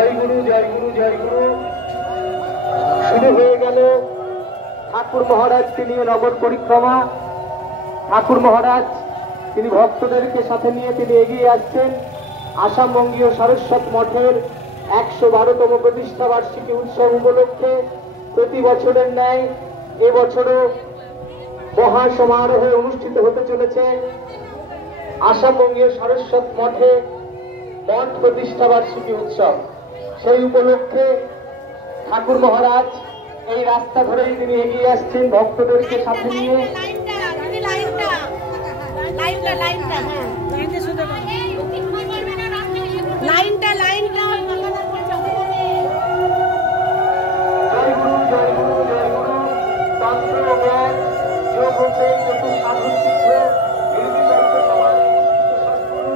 জয় গুরু জয় গুরু জয় গুরু। শুরু হয়ে গেল ঠাকুর মহারাজ তিনি নগর পরিক্রমা। ঠাকুর মহারাজ তিনি ভক্তদেরকে সাথে নিয়ে তিনি এগিয়ে আসছেন আসাম বঙ্গীয় সারস্বত মঠের ১১২তম প্রতিষ্ঠা বার্ষিকী উৎসব উপলক্ষে। প্রতি বছরের ন্যায় এবছরও মহা সমারোহে অনুষ্ঠিত হতে চলেছে আসাম বঙ্গীয় সারস্বত মঠে মঠ প্রতিষ্ঠা বার্ষিকী উৎসব। সেই উপলক্ষে ঠাকুর মহারাজ এই রাস্তা ধরেই তিনি এগিয়ে আসছেন ভক্তদেরকে সাথে নিয়ে। জয় গুরু জয় গুরু জয় গুরু। তন্ত্র জ্ঞান যোগ হচ্ছে সাধু চিত্র নির্বিকল্প সমাজ সদ্গুরু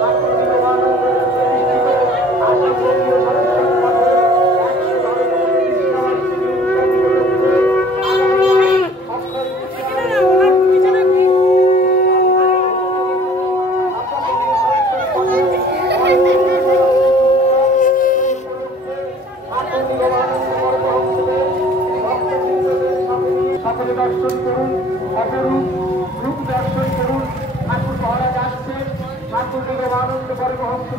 ঠাকুর বিবেকানন্দের প্রতিষ্ঠিত আসাম বঙ্গীয় সারস্বত মঠের ১১২তম প্রতিষ্ঠা বার্ষিকী উৎসব উপলক্ষে সকলে দর্শন করুন, অপরূপ রূপ দর্শন করুন। ঠাকুর মহারাজ আসছেন ঠাকুর বিবেকানন্দ পরমহংস।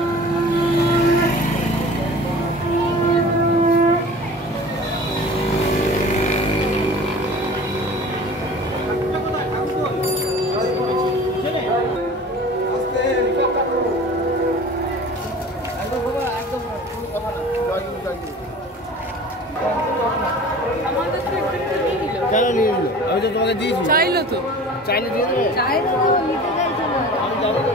কেন নিয়ে নিল? আমি তো তোমাকে দিয়েছি। চাইলো তো চাইলে দিয়ে দেবে। চাইলো নিতে চাইছো না। আমি যাবো তো।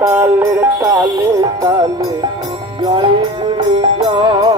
তালের তালে তালে জয় গুরু জয়।